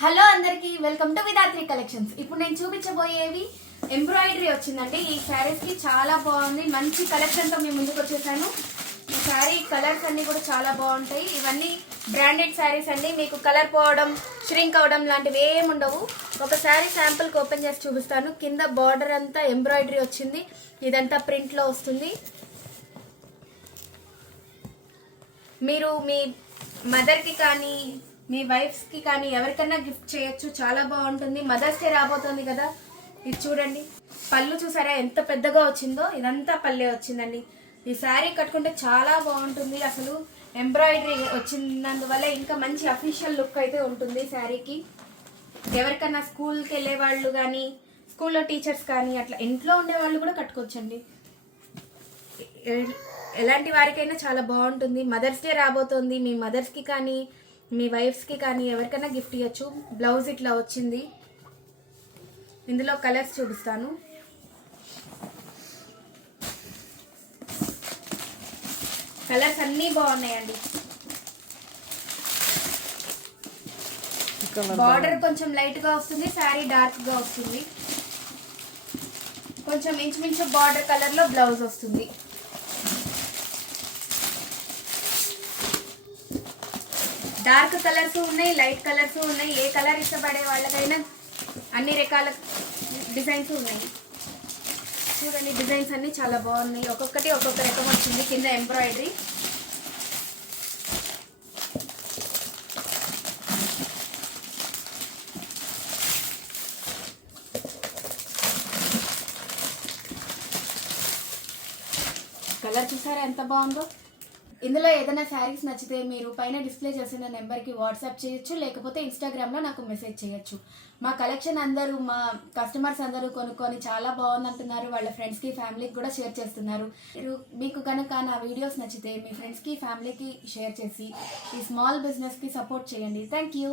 Hello అందరికి welcome to Vidhatri collections. ఇప్పుడు నేను చూపించబోయేవి ఎంబ్రాయిడరీ వచ్చిందండి. ఈ శారీస్ కి చాలా బాగుంది, మంచి కలెక్షన్ తో మేము ముందుకు వచ్చేసాను. ఈ శారీ కలర్స్ అన్ని కూడా చాలా బాగుంటాయి. ఇవన్నీ బ్రాండెడ్ శారీస్ అండి. మీకు కలర్ పోవడం, ష్రింక్ అవడం లాంటివి ఏమి ఉండవు. ఒక శారీ శాంపుల్ కి ఓపెన్ చేసి చూపిస్తాను. కింద బార్డర్ అంతా ఎంబ్రాయిడరీ వచ్చింది, ఇదంతా ప్రింట్ లో వస్తుంది. మీరు మీ మదర్ కి కానీ మీ వైఫ్స్ కి కానీ ఎవరికైనా గిఫ్ట్ చేయొచ్చు, చాలా బాగుంటుంది. మదర్స్ డే రాబోతోంది కదా, ఇది చూడండి. పళ్ళు చూసారా ఎంత పెద్దగా వచ్చిందో, ఇదంతా పల్లె వచ్చిందండి. ఈ శారీ కట్టుకుంటే చాలా బాగుంటుంది. అసలు ఎంబ్రాయిడరీ వచ్చినందువల్ల ఇంకా మంచి అఫీషియల్ లుక్ అయితే ఉంటుంది శారీకి. ఎవరికైనా స్కూల్కి వెళ్ళే వాళ్ళు కానీ, స్కూల్లో టీచర్స్ కానీ, అట్లా ఇంట్లో ఉండే వాళ్ళు కూడా కట్టుకోవచ్చండి. ఎలాంటి వారికైనా చాలా బాగుంటుంది. మదర్స్ డే రాబోతోంది, మీ మదర్స్కి కానీ మీ వైఫ్స్కి కానీ ఎవరికైనా గిఫ్ట్ ఇవ్వచ్చు. బ్లౌజ్ ఇట్లా వచ్చింది. ఇందులో కలర్స్ చూపిస్తాను. కలర్స్ అన్నీ బాగున్నాయండి. బార్డర్ కొంచెం లైట్గా వస్తుంది, శారీ డార్క్గా వస్తుంది. కొంచెం ఇంచుమించు బార్డర్ కలర్లో బ్లౌజ్ వస్తుంది. డార్క్ కలర్స్ ఉన్నాయి, లైట్ కలర్స్ ఉన్నాయి. ఏ కలర్ ఇష్టపడే వాళ్ళకైనా అన్ని రకాల డిజైన్స్ ఉన్నాయి. చూడండి, డిజైన్స్ అన్ని చాలా బాగున్నాయి. ఒక్కొక్కటి ఒక్కొక్క రకం వచ్చింది. కింద ఎంబ్రాయిడరీ. కలర్ చూసారా ఎంత బాగుందో. ఇందులో ఏదైనా శారీస్ నచ్చితే మీరు పైన డిస్ప్లే చేసిన నెంబర్కి వాట్సాప్ చేయొచ్చు, లేకపోతే ఇన్స్టాగ్రామ్లో నాకు మెసేజ్ చేయొచ్చు. మా కలెక్షన్ అందరూ, మా కస్టమర్స్ అందరూ కొనుక్కొని చాలా బాగుందంటున్నారు. వాళ్ళ ఫ్రెండ్స్కి, ఫ్యామిలీకి కూడా షేర్ చేస్తున్నారు. మీకు కనుక నా వీడియోస్ నచ్చితే మీ ఫ్రెండ్స్కి, ఫ్యామిలీకి షేర్ చేసి ఈ స్మాల్ బిజినెస్కి సపోర్ట్ చేయండి. Thank you.